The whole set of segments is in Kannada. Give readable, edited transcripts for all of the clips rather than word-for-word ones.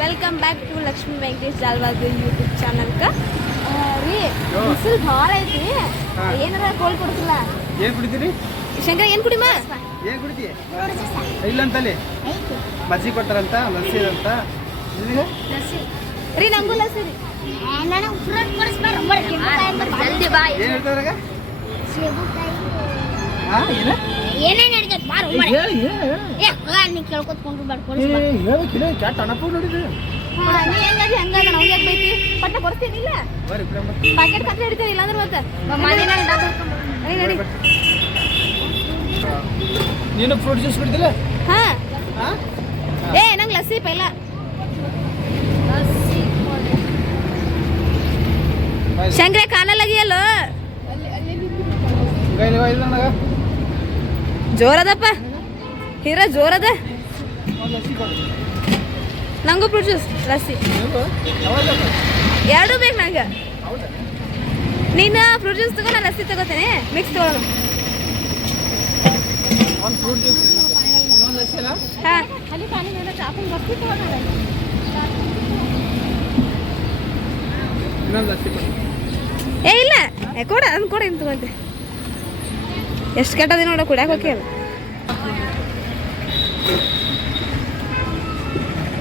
Welcome back to Lakshmi Venkatesh Jalwad YouTube ಚಾನಲ್ಕ ರೀ ಬಿಸಿಲು ಭಾಳ ಐತಿ ಏನಾರ ಕೋಲ್ಡ್ ಕೊಡ್ತಿಲ್ಲ ಏನು ಕುಡಿತೀರಿ ಶಂಕರ ಏನು ಕುಡಿಮ ಏನು ಕುಡಿತೀಯ ಇಲ್ಲ ಅಂತಲ್ಲಿ ಮಜ್ಜಿಗೆ ಕೊಟ್ಟಾರಂತ ಲಸ್ಸಿ ಅಂತ ರೀ ನಂಗೂ ಲಸ್ಸಿ ರೀ ಜಲ್ದಿ ಬಾ ಏನು ಹೇಳ್ತಾವ್ರಾಗ ಏನೇನ್ ನಡೀತೈತೆ ಬಾರು ನೀ ಕೇಳ್ಕೊತ್ಕೊಂಡ್ರು ಹೇಳ್ಬೇಕಿಲ್ಲ ಕ್ಯಾಟ್ ಅಣಪ್ಪ ನೋಡಿದ್ರಿ ನೀ ಹೆಂಗದಿ ಹಂಗದ ನಾವು ಯಾಕೆ ಬೈತಿ ಪಟ್ಟ ಕೊಡ್ತೀನಿ ಇಲ್ಲ ಪ್ಯಾಕೆಟ್ ಕಟ್ಟ ಹಿಡಿತೀನಿ ಇಲ್ಲಾಂದ್ರೆ ಮತ್ತೆ ನಡಿ ನೀನು ಫ್ರೂಟ್ ಜ್ಯೂಸ್ ಕುಡಿದಿಲ್ಲ ಹಾ ಏ ನಂಗೆ ಲಸ್ಸಿ ಪೈಲ ಶಂಕರ ಕಾಣಲ್ಲ ಅಲ್ಲೋ ಜೋರದಪ್ಪ ಹೀರ ಜೋರದ ನಂಗೂ ಫ್ರೂಟ್ ಜ್ಯೂಸ್ ಲಸ್ಸಿ ಎರಡೂ ಬೇಕು ನಂಗೆ ನೀನು ಫ್ರೂಟ್ ಜ್ಯೂಸ್ ತಗೋ ನಾನು ಲಸ್ಸಿ ತಗೋತೇನೆ ಮಿಕ್ಸ್ ತಗೊಳ್ಳೋಣ ಹಾಂ ಏ ಇಲ್ಲ ಕೊಡ ಅದನ್ನ ಕೊಡ ಏನು ತಗೊಂತೆ ಎಷ್ಟು ಕೆಟ್ಟದಿ ನೋಡ ಕುಡಿಯಾಕ ಹೋಗ್ಯಲ್ಲ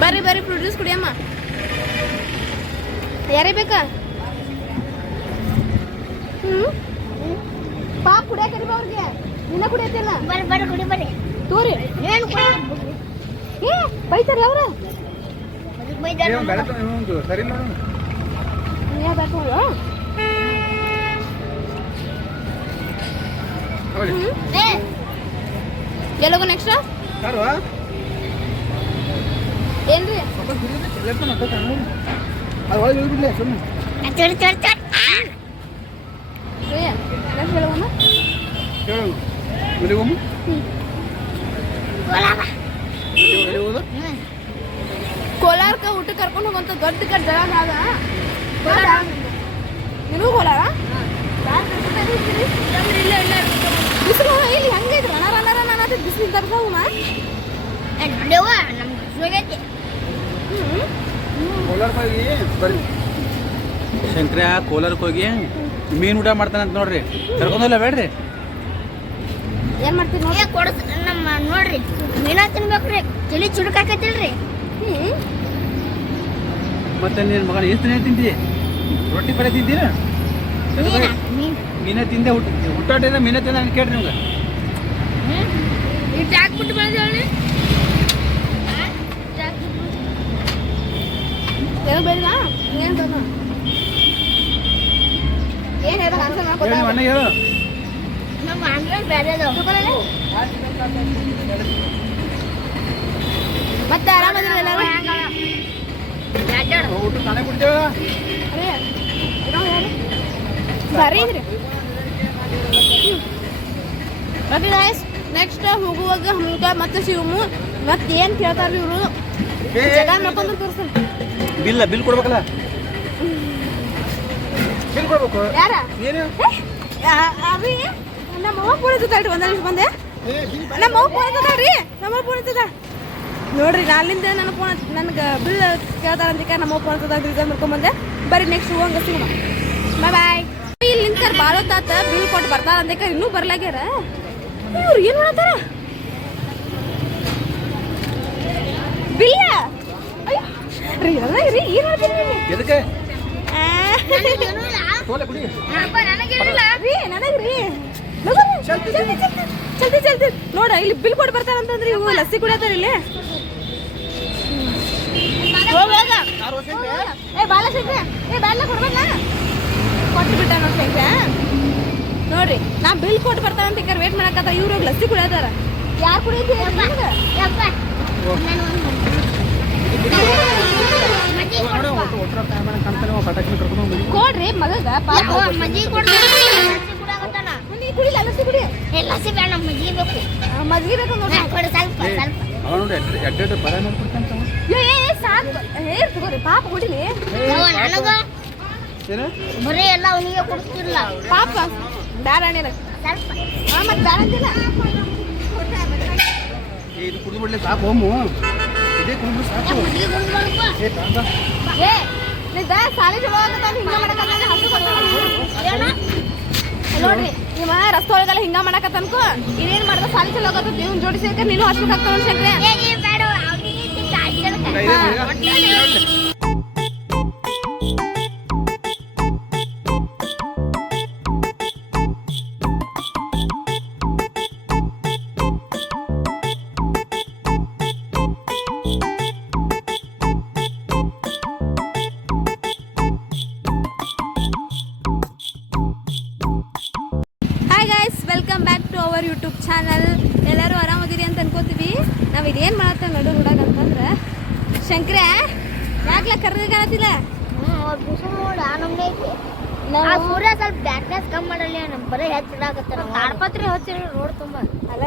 ಬರ್ರಿ ಬರ್ರಿ ಫ್ರೂಟ್ ಜ್ಯೂಸ್ ಕುಡಿಯಮ್ಮ ಯಾರೇ ಬೇಕಾ ಪಾಪ್ ಕುಡಿಯಾಕ ಕರಿಬ ಅವ್ರಿಗೆ ನಿನ್ನ ಕುಡಿಯತ್ತಿಲ್ಲ ಬರ್ರಿ ಬರ್ರಿ ಕುಡಿ ಬರ್ರಿ ತೋರಿ ಏನು ಕುಡಿ ಏ ಬೈತಾರಲ್ಲ ಅವ್ರ ಸರಿ ನೋಡು ನೀ ಬೇಕು ಎಲ್ಲೋಗೋ ನೆಕ್ಸ್ಟ್ ಏನ್ರಿ ಕೋಲಾರಕ್ಕೆ ಊಟ ಕರ್ಕೊಂಡು ಹೋಗುವಂತ ದೊಡ್ಡ ಕಟ್ ಜಗ ಆಗ ನೀವು ಕೋಲಾರ ಇಲ್ಲ ಇಲ್ಲ ಬಿಸಿಲು ಇಲ್ಲಿ ಹಂಗೈತಿ ರಣ ಬಿಸಿಲು ತರ್ಸವು ನಡೆವ ನಮ್ಗೆ ಸುಗೈತಿ ಕೋಲಾರಕ್ಕೆ ಹೋಗಿ ಬರ್ರಿ ಶಂಕರ ಕೋಲಾರಕ್ಕೆ ಹೋಗಿ ಮೀನು ಊಟ ಮಾಡ್ತಾನಂತ ನೋಡ್ರಿ ಕರ್ಕೊಂಡಲ್ಲ ಬೇಡ್ರಿ ಏನ್ ಮಾಡ್ತೀರಿ ನೋಡಿ ಕೊಡಸ್ ನಮ್ಮ ನೋಡ್ರಿ ಮೀನ ತಿನ್ಬೇಕ್ರಿ ತಲೆ ಚುಡುಕಾಕತಿಲ್ರಿ ಮತ್ತೆ ನಿನ್ನ ಮಗನ ಎಷ್ಟು ದಿನ ತಿಂತಿ ರೊಟ್ಟಿ ಪಲ್ಯ ತಿಂತೀರ ಮೀನ ತಿಂದೆ ಹುಟ್ಟಾಟಿಂದ ಮೀನ ತಿಂದ ನಾನು ಕೇಳ್ರಿ ನಿಮ್ಗೆ ಇಟ್ಟು ಹಾಕ್ಬಿಟ್ಟು ಬಂದೇಳಿ ಏನು ಬೇಡ ಏನು ತಗೋ ಏನು ಹೇಳೋ ಆನ್ಸರ್ ಮಾಡ್ಕೊತ ಅಣ್ಣ ಹೇಳು ನಮ್ಮ ಆಂಗ್ಲರ್ ಬೇರೆ ಮತ್ತೆ ಆರಾಮದಿರ ಎಲ್ಲರೂ ಊಟ ತಾನೇ ಬಿಡ್ತೇವ ಸರಿ ಇದ್ರಿ ಓಕೆ ಗೈಸ್ ನೆಕ್ಸ್ಟ್ ಹೋಗುವಾಗ ಹಮ್ಗ ಮತ್ತೆ ಶಿವಮು ಮತ್ತೆ ಏನು ಕೇಳ್ತಾರ್ರಿ ಇವರು ಜಗ ಮಾಡ್ಕೊಂಡು ತೋರಿಸ್ತಾರೆ ಬಿಲ್ ಕೊಡ್ಬೇಕಲ್ಲ ಬಿಲ್ ಕೊಡ್ಬೇಕು ಯಾರ ಏನು ಅವಿ ನಮ್ಮ ಅವ್ವ ಫೋನ್ ಇರ್ತೈತ್ರಿ ಒಂದ ನಿಮಿಷ ಬಂದೆ ನಮ್ಮ ಅವ್ವ ಫೋನ್ ಇರ್ತೈತ್ರಿ ನಮ್ಮ ಅವ್ವ ಫೋನ್ ಇರ್ತದ ನೋಡ್ರಿ ಅಲ್ಲಿಂದ ನನ್ನ ಫೋನ್ ನನಗೆ ಬಿಲ್ ಕೇಳ್ತಾರಂತ ನಮ್ಮ ಅವ್ವ ಫೋನ್ ಇರ್ತದ ರಿಸರ್ವ್ ಮಾಡ್ಕೊಂಬಂದೆ ಬರೀ ನೆಕ್ಸ್ಟ್ ಹೋಗಂಗ ಸಿಗೋಣ ಬಾಯ್ ಬಾಯ್ ಇಲ್ಲಿ ನಿಂತಾರ ಭಾಳ ಹೊತ್ತಾತ ಬಿಲ್ ಕೊಟ್ಟು ಬರ್ತಾರಂತ ಇನ್ನೂ ಬರ್ಲಾಗ್ಯಾರ ಇವ್ರು ಏನು ಮಾಡತ್ತಾರ ಬಿಲ್ಲ ರೀ ಅಲ್ಲ ರೀ ಏನು ಮಾಡ್ತೀರಿ ಎದಕ್ಕೆ ರೀ ನನಗ್ರಿ ಚಲ್ತಿ ಚಲ್ತಿ ನೋಡ ಇಲ್ಲಿ ಬಿಲ್ ಕೊಟ್ಟು ಬರ್ತಾರಂತಂದ್ರಿ ಇವು ಲಸ್ಸಿ ಕುಡಿಯತ್ತಾರ ಇಲ್ಲಿ ಏ ಬಾಲ ಶಂಕ್ರ ಏ ಬಾಲ ಕೊಡ್ಬೇಕ ಕೊಟ್ಟು ಬಿಟ್ಟ ನೋಡಿ ಶಂಕ್ರ ನೋಡ್ರಿ ನಾ ಬಿಲ್ ಕೊಟ್ಟು ಬರ್ತಾರಂತ ಈಗ ವೇಟ್ ಮಾಡಕತ್ತ ಇವ್ರು ಲಸ್ಸಿ ಕುಡಿಯತ್ತಾರ ಯಾರು ಕುಡಿಯತ್ತೀರಿ ಕೊಡ್ರಿ ಮಗಗ ಮಜ್ಜಿಗೆ ಕುಡಿದಾಗತ್ತಾನ ನೀ ಕುಡಿಲ್ಲ ಲಸ್ಸಿ ಕುಡಿ ಲಸ್ಸಿ ಬೇಡ ನಮ್ಮ ಮಜ್ಜಿಗೆ ಬೇಕು ಮಜ್ಜಿಗೆ ಬೇಕು ನೋಡ್ರಿ ಕೊಡಿ ಸ್ವಲ್ಪ ಸ್ವಲ್ಪ ಅವ ನೋಡಿ ಎಡ್ಡೆ ಪದ ನೋಡ್ಕೊಡ್ತಾನ ಏ ಸಾಕು ಹೇರ್ ತಗೋರಿ ಪಾಪ ಕುಡಿಲಿ ನನಗ ಏನು ಬರೀ ಎಲ್ಲ ಅವನಿಗೆ ಕೊಡ್ತಿರ್ಲ ಪಾಪ ಬೇಡ ನೀನು ಸ್ವಲ್ಪ ಮತ್ತೆ ಬೇಡ ಅಂತಿಲ್ಲ ಇದು ಕುಡಿದು ಬಿಡ್ಲಿ ಸಾಕು ಹೋಮು ಎದೆ ಕುಂದ್ರು ಸಾಕು ಮದ್ವೆ ಗುಂಡ್ ಮಾಡಪ್ಪ. ಏ ತಾಂಬ ಏ ನಿದ್ದ ಸಾಲಿ ಚಲೋ ಆಗತ್ತ ಹಿಂಗ ಮಾಡಕತ್ತಾನ ಹಸು ಏನು? ನೋಡ್ರಿ ಇವ ರಸ್ತೆ ಒಳಗೆಲ್ಲ ಹಿಂಗ ಮಾಡಕತ್ತನ್ಕೋ ಇನ್ನೇನ್ ಮಾಡ್ದ ಸಾಲಿ ಚಲೋ ಆಗತ್ತ ದೇವ್ನ ಜೋಡಿ ಸೇರ್ಕ ನೀನು ಹಸು ಹಾಕ್ತಾವ ಶಂಕ್ರೆ ಏ ಬೇಡ ಅವ್ನಿಗೆ ಗಾಡಿ hi guys welcome back to our YouTube channel. ಎಲ್ಲರೂ ಆರಾಮಾಗಿರಿ ಅಂತ ಅನ್ಕೋತೀವಿ. ನಾವು ಇದೇನು ಮಾಡತ್ತೇವೆ ನಡು ಹುಡುಗ ಅಂತಂದ್ರೆ ಶಂಕ್ರ ಯಾಕ್ಲ ಕರ್ಗ ಕಾಣತಿಲ್ಲ ಅವ್ರ ಬಿಸಿಲು ನೋಡಿ ಆ ನಮ್ಗೆ ಐತಿ. ಆ ಸೂರ್ಯ ಸ್ವಲ್ಪ ಬ್ಯಾಟ್ನೆಸ್ ಕಮ್ಮಿ ಮಾಡಲ್ಲ ನಮ್ ಬರೀ ಹೆಚ್ಚಿಡಾಕತ್ತಾರ ತಾಡ್ಪತ್ರಿ ಹಚ್ಚಿರಿ ರೋಡ್ ತುಂಬ ಅಲ್ಲ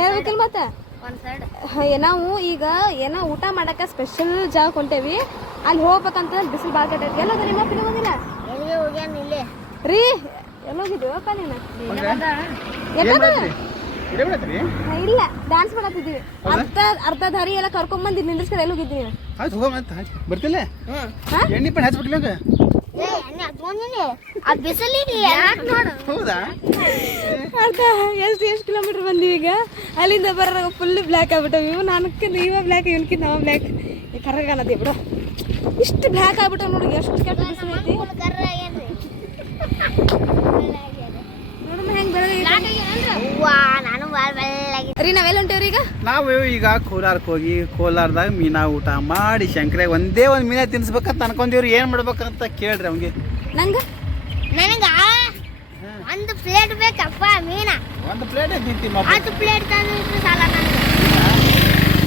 ಹೇಳ್ಬೇಕಿಲ್ಲ ಮತ್ತೆ ಒಂದ್ ಸೈಡ್ ನಾವು ಈಗ ಏನೋ ಊಟ ಮಾಡಕ್ಕೆ ಸ್ಪೆಷಲ್ ಜಾಗ ಕೊಂಟೇವಿ. ಅಲ್ಲಿ ಹೋಗ್ಬೇಕಂತ ಬಿಸಿಲು ಭಾಳ ಕಟ್ಟೈತಿ. ಎಲ್ಲೋದ ನಿಮ್ಮ ಅಪ್ಪಿನ ಬಂದಿಲ್ಲ ಎಲ್ಲಿಗೆ ಹೋಗ್ಯಾನ ಇಲ್ಲೇ ರೀ ಎಲ್ಲೋಗಿದ್ದೀವಪ್ಪ ನೀನು ಏನ್ ಎಲ್ಲೋದ ಮಾಡತ್ರಿ ವಿಡಿಯೋ ಮಾಡತ್ರಿ ಇಲ್ಲ ಡ್ಯಾನ್ಸ್ ಮಾಡತ್ತಿದ್ದೀವಿ. ಅರ್ಧ ದಾರಿ ಎಲ್ಲ ಕರ್ಕೊಂಬಂದು ನಿಂದ್ರಿಸ್ಕೊಂಡು ಎಲ್ಲೋಗಿದ್ದೀನಿ ನೀನು ಆಯ್ತು ಹೋಗ ಮತ್ತೆ ಬರ್ತಿಲ್ಲ ಹಾ ಎಣ್ಣೆ ಪಣ್ಣೆ ಹಚ್ಬಿಟ್ಲ ಏ ಎಣ್ಣೆ ಹಚ್ಕೊಂದಿನಿ ಆ ಬಿಸಿಲಿಗೆ ಯಾಕೆ ನೋಡು ಹೌದಾ ಅರ್ಧ ಎಷ್ಟು ಕಿಲೋಮೀಟರ್ ಬಂದೀವಿ ಈಗ. ಅಲ್ಲಿಂದ ಬರೋ ಫುಲ್ ಬ್ಲ್ಯಾಕ್ ಆಗ್ಬಿಟ್ಟವು. ಇವು ಇವ ಬ್ಲ್ಯಾಕ್ ಇವನ್ಕಿಂತ ನಾವು ಬ್ಲ್ಯಾಕ್ ಕರ್ಗ ಕಾಣತಿ ಬಿಡು. ಇಷ್ಟು ಬ್ಲ್ಯಾಕ್ ಆಗ್ಬಿಟ್ಟ ನೋಡಿ ಎಷ್ಟು ಕೆಟ್ಟ ಬಿಸಿಲು ಐತಿ. ಕರ್ರ ಆಗ್ಯಾನ್ರಿ ನೋಡಮ್ಮ ಹೆಂಗ್ ಬೆಳಗ್ಗೆ ಅವ್ವಾ ನಾನು ಭಾಳ ಬೆಳ್ಳಾಗಿ ರೀ ನಾವೆಲ್ಲ ಹೊಂಟೇವ್ರಿ ಈಗ ನಾವು ಈಗ ಕೋಲಾರಕ್ಕೆ ಹೋಗಿ ಕೋಲಾರದಾಗ ಮೀನಾ ಊಟ ಮಾಡಿ ಶಂಕರಾಗ ಒಂದೇ ಒಂದು ಮೀನ ತಿನ್ಸ್ಬೇಕಂತ ಅನ್ಕೊಂಡೀವ್ರಿ. ಏನು ಮಾಡ್ಬೇಕಂತ ಕೇಳ್ರಿ ಅವ್ಗೆ. ನಂಗೆ ನನಗ ಒಂದು ಪ್ಲೇಟ್ ಬೇಕಪ್ಪ ಮೀನ ಒಂದು ಪ್ಲೇಟ್ ತಿಂತೀವಿ 10 ಪ್ಲೇಟ್ ತಂದಿದ್ರೆ ಸಾಲ ನನಗೆ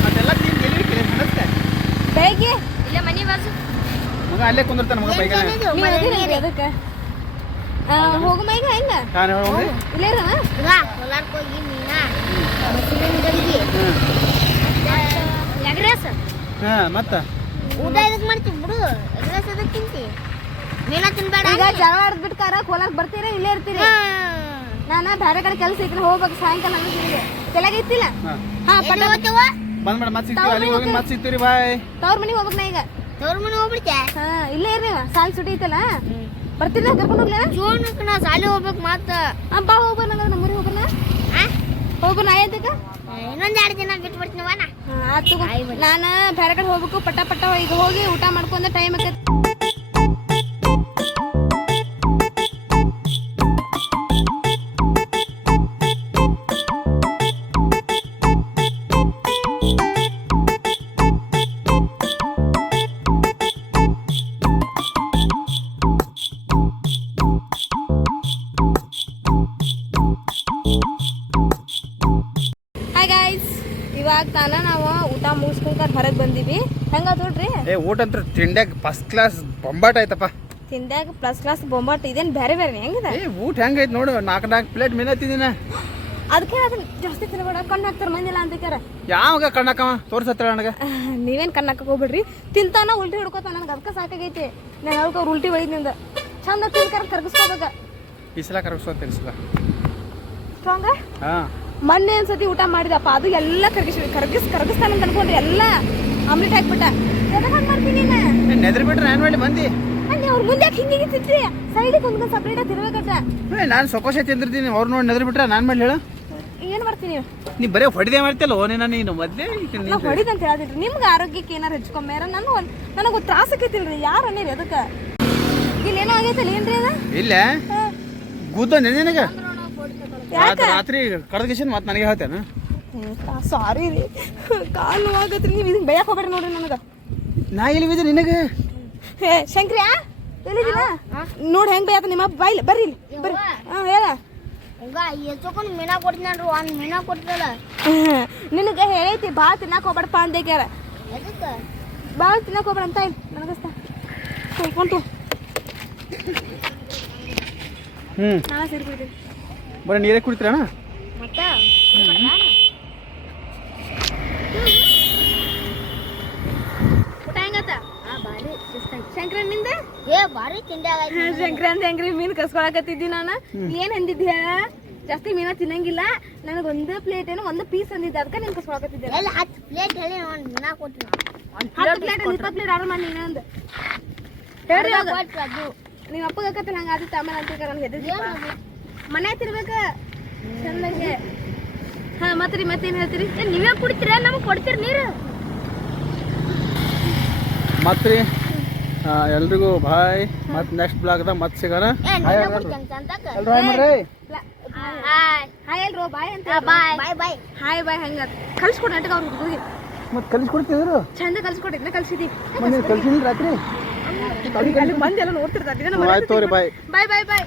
ಅದೆಲ್ಲ ತಿಂತೀವಿ ನಡೆಸ್ತೆ ಬೆಳಗ್ಗೆ ಇಲ್ಲೇ ಮನೆ ಬಾಜು ಮಗ ಅಲ್ಲೇ ಕುಂದಿರ್ತಾನೆ ಮಗ ಬೈಕ್ ನೀವು ಅದಿರಿ ಅದಕ್ಕೆ ಹೋಗಮ್ಮ ಈಗ ಹೆಂಗ ನಾನು ಹೋಗ್ರಿ ಇಲ್ಲೇ ಇರವ ಕೋಲಾರಕ್ಕೆ ಹೋಗಿ ಮೀನ ಗಡಿಗೆ ಎಗ್ರೆಸ್ ಹಾಂ ಮತ್ತೆ ಊಟ ಇದಕ್ಕೆ ಮಾಡ್ತೀವಿ ಬಿಡು ಎಗ್ರೆಸ್ ಅದಕ್ಕೆ ತಿಂತಿ ಮೀನ ತಿನ್ಬೇಡ ಈಗ ಜಗಳ ಆಡ್ಬಿಟ್ಕಾರ ಕೋಲಾರಕ್ಕೆ ಬರ್ತೀರಾ ಇಲ್ಲೇ ಇರ್ತೀರಿ. ನಾನು ಬೇರೆ ಕಡೆ ಕೆಲಸ ಐತಿ ಹೋಗ್ಬೇಕು ಸಾಯಂಕಾಲ ಅನ್ನೋದಿಲ್ಲ ತಲೆಗೆ ಇತ್ತಿಲ್ಲ. ಹಾಂ ಹಾ ಪಟ ಬಂದ್ಬೇಡ ಮತ್ತೆ ಸಿಗ್ತೀವಿ ಅಲ್ಲಿ ಹೋಗಿ ಮತ್ತೆ ಸಿಗ್ತೀವಿ ಬಾಯ್. ತವ್ರ ಮನೆಗೆ ಹೋಗ್ಬೇಕು ನಾ ಈಗ. ತವ್ರ ಮನೆ ಹೋಗ್ಬಿಡ್ತೆ ಹಾ ಇಲ್ಲೇ ಇರ್ರಿ ಸಾಲಿ ಸುಟಿ ಐತಲ್ಲ ಬರ್ತಿಲ್ಲ ಕರ್ಕೊಂಡು ಹೋಗ್ಲಾ ಜೋನಕ್ಕೆ ನಾ ಸಾಲಿ ಹೋಗ್ಬೇಕು ಮತ್ತೆ ಬಾ ಹೋಗ್ಬರ್ ನಂಗೆ ನಮ್ಮೂರಿಗೆ ಹೋಗ್ಬರ್ನ ಹೋಗ್ಬರ್ ನಾ ಎದ್ದಕ್ಕ ಇನ್ನೊಂದು 2 ದಿನ ಬಿಟ್ಟು ಬರ್ತೀನಿ ವಾನ ಆತು ನಾನು ಬೇರೆ ಕಡೆ ಹೋಗ್ಬೇಕು ಪಟ್ಟ ಈಗ ಹೋಗಿ ಊಟ ಮಾಡ್ಕೊಂಡ ಟೈಮ್ ಆಕೈತಿ. ಹಾಯ್ ಗೈಸ್ ಇವಾಗ ನಾವು ಊಟ ಮುಗಿಸ್ಕೊಂಡ್ ಹೊರಗೆ ಬಂದೀವಿ. ಹೆಂಗ ನೋಡ್ರಿ ಏ ಊಟ ಅಂತ ತಿಂಡ್ಯಾಗ ಫಸ್ಟ್ ಕ್ಲಾಸ್ ಬೊಂಬಾಟ ಆಯ್ತಪ್ಪ. ತಿಂದಾಗ ಪ್ಲಸ್ ಕ್ಲಾಸ್ ಬೊಂಬಾಟ್ ಇದೇನು ಬೇರೆ ಬೇರೆ ಹೆಂಗಿದೆ ಏ ಊಟ ಹೆಂಗೈತೆ ನೋಡು 4 ಪ್ಲೇಟ್ ಮೀನ ತಿಂದಿನ. ಅದಕ್ಕೆ ಅದನ್ನ ಜಾಸ್ತಿ ತಿನ್ಬೇಡ ಕಣ್ಣು ಹಾಕ್ತಾರ ಮಂದಿಲ್ಲ ಅಂತಕ್ಕಾರ. ಯಾವಾಗ ಕಣ್ಣಕ್ಕವ ತೋರ್ಸತ್ತ ನನಗೆ. ನೀವೇನು ಕಣ್ಣು ಹಾಕಕ್ ಹೋಗ್ಬಿಡ್ರಿ. ತಿಂತಾನ ಉಲ್ಟಿ ಹಿಡ್ಕೋತಾನ ನನಗೆ ಅದಕ್ಕೆ ಸಾಕಾಗೈತಿ. ನಾನು ಹೇಳ್ಕೊ ಅವ್ರು ಉಲ್ಟಿ ಹೊಳಿದ್ನಿಂದ ಚಂದ ತಿನ್ಕರ ಕರ್ಗಿಸ್ಕೋಬೇಕ. ಈ ಸಲ ಕರ್ಗಿಸೋತ ಈ ಸಲ ಸ್ಟ್ರಾಂಗ ಹಾಂ ಮೊನ್ನೆ ಒಂದ್ಸತಿ ಊಟ ಮಾಡಿದಪ್ಪ ಅದು ಎಲ್ಲ ಕರ್ಗಿಸ್ತಾನ ಅಂತ ಅನ್ಕೊಂಡ್ರಿ ಎಲ್ಲ ಆಮ್ಲೆಟ್ ಹಾಕ್ಬಿಟ್ಟ. ಎದಕ್ಕೆ ಹಂಗೆ ಮಾಡ್ತೀನಿ ನೀನು ನೆದ್ರಿ ಬಿಟ್ರೆ ನಾನು ಮಾಡಿ ಬಂದು ಅಲ್ಲಿ ಅವ್ರ ಮುಂದೆ ಯಾಕೆ ಹಿಂಗೆ ತಿಂತ್ರಿ ಸೈಡಿಗೆ ಒಂದು ಸಪ್ರೇಟಾಗಿ ತಿರ್ಬೇಕತ್ತ. ನಾನು ಸೊಕೋಶೆ ತಿಂದಿರ್ತೀನಿ ಅವ್ರು ನೋಡಿ ನೆದ್ರಿ ಬಿಟ್ರೆ ನಾನು ಮಾಡಿ ಹೇಳು ಏನು ಮಾಡ್ತೀನಿ ನೀ ಬರೀ ಹೊಡೆದೇ ಮಾಡ್ತಿಲ್ಲ ನೀನು ಮೊದಲೇ ನಾವು ಹೊಡಿದಂತ ಹೇಳ್ತಿದ್ರಿ ನಿಮ್ಗೆ ಆರೋಗ್ಯಕ್ಕೆ ಏನಾರು ಹೆಚ್ಚುಕೊಂಬೇರ ನನಗೆ ತ್ರಾಸ ಆಕೈತಿಲ್ರಿ ಯಾರು ಅನ್ನೀರಿ ಅದಕ್ಕೆ ಇಲ್ಲೇನೋ ಆಗೈತಲ್ಲ ಏನ್ರಿ ಅದ ಇಲ್ಲ ಗುದ್ದ ನಿನಗೆ ಯಾಕೆ ರಾತ್ರಿ ಕಡ್ದಗಿಸಿನ ಮತ್ತೆ ನನಗೆ ಹೇಳ್ತೇನೆ. ಸಾರಿ ರೀ ಕಾಲು ಆಗತ್ರಿ ನೀವು ಇದನ್ನ ಬೇಯಕ್ಕೆ ಹೋಗ್ಬೇಡ್ರಿ ನೋಡ್ರಿ ನನಗೆ. ನಾ ಎಲ್ಲಿ ಬಿದ್ದೆ ನಿನಗೆ ಹೇ ಶಂಕ್ರಿಯಾ ಎಲ್ಲಿದ್ದೀನ ನೋಡಿ ಹೆಂಗೆ ಬೇಯತ್ತ ನಿಮ್ಮ ಬಾಯಿಲ್ ಬರ್ರಿ ಇಲ್ಲಿ ಬರ್ರಿ ಹಾಂ ಹೇಳ ಈಗ ಎಷ್ಟೊಂದು ಮೀನ ಕೊಡ್ತೀನಿ ಒಂದು ಮೀನ ಕೊಡ್ತಲ್ಲ ನಿನಗೆ ಹೇಳೈತಿ ಭಾಳ ತಿನ್ನಕ್ಕೆ ಹೋಗ್ಬೇಡಪ್ಪ ಅಂದೇಕ್ಯಾರ ಎದಕ್ಕೆ ಭಾಳ ತಿನ್ನಕ್ಕೆ ಹೋಗ್ಬೇಡ ಅಂತ ಇಲ್ಲ ನನಗಸ್ತ ಕುಂತು ನಾಳೆ ಸೇರ್ಬಿಡ್ತೀನಿ. ಬರೀ ನೀರೇ ಕುಡಿತೀರಣ್ಣ ಮತ್ತೆ ಊಟ ಹೆಂಗತ್ತ ಭಾರಿ ಶಂಕ್ರನಿಂದ ಏ ಭಾರಿ ತಿಂಡಿ ಆಗೈತಿ ಸಂಕ್ರಾಂತಿ ಹೆಂಗ್ರಿ ಮೀನು ಕಸ್ಕೊಳಕತ್ತಿದ್ದಿ ನಾನು ಏನ್ ಅಂದಿದ್ದೆ ಜಾಸ್ತಿ ಮೀನ ತಿನ್ನಂಗಿಲ್ಲ ನನಗೆ ಒಂದು ಪ್ಲೇಟ್ ಏನೋ ಒಂದು ಪೀಸ್ ಅಂದಿದ್ದೆ ಅದಕ್ಕೆ ನೀನು ಕಸ್ಕೊಳಕತ್ತಿದ್ದೆ ಎಲ್ಲ 10 ಪ್ಲೇಟ್ ಹೇಳಿ ಒಂದು ಮೀನ ಕೊಡ್ತೀನಿ 10 ಪ್ಲೇಟ್ 20 ಪ್ಲೇಟ್ ಆರ್ಡರ್ ಮಾಡಿ ನೀನೊಂದು ಹೇಳ್ರಿ ಅದು ನೀವು ಅಪ್ಪಗೆ ಹಾಕತ್ತಲ್ಲ ಹಂಗೆ ಆದಿತ್ತು ಆಮೇಲೆ ಅಂತೀರ ನನಗೆ ಹೆದರ್ಸಿ ಮನೆ ತಿರ್ಬೇಕ ಚಂದಂಗೆ ಹಾಂ ಮತ್ತೆ ರೀ ಮತ್ತೇನು ಹೇಳ್ತೀರಿ ನೀವೇ ಕುಡಿತೀರ ನಮಗೆ ಕೊಡ್ತೀರಿ ನೀರು ಮತ್ತೆ ರೀ ಎಲ್ರಿಗೂ ಬಾಯ್ ಮತ್ತೆ ನೆಕ್ಸ್ಟ್ ಬ್ಲಾಗ್ದಾಗ ಮತ್ತೆ ಸಿಗೋಣ ಹಾಯ್ ಎಲ್ರು ಬಾಯ್ ಅಂತ ಬಾಯ್ ಹಾಯ್ ಬಾಯ್ ಹಂಗ ಕಲ್ಸ್ಕೊಡಿ ನಾಟಕ ಅವ್ರ ಹುಡುಗಿಗೆ ಮತ್ತೆ ಕಲಿಸ್ಕೊಡ್ತಿದ್ರು ಚಂದ ಕಲ್ಸ್ಕೊಟ್ಟಿದ್ನ ಕಲ್ಸಿದಿ ಮೊನ್ನೆ ಕಲ್ಸಿಲ್ಲ ರಾತ್ರಿ ಅಲ್ಲಿ ಮಂದಿ ಎಲ್ಲ ನೋಡ್ತಿರ್ತಾರೆ ಆಯ್ತು ತೋರಿ ಬಾಯ್ ಬಾಯ್ ಬಾಯ್ ಬಾಯ್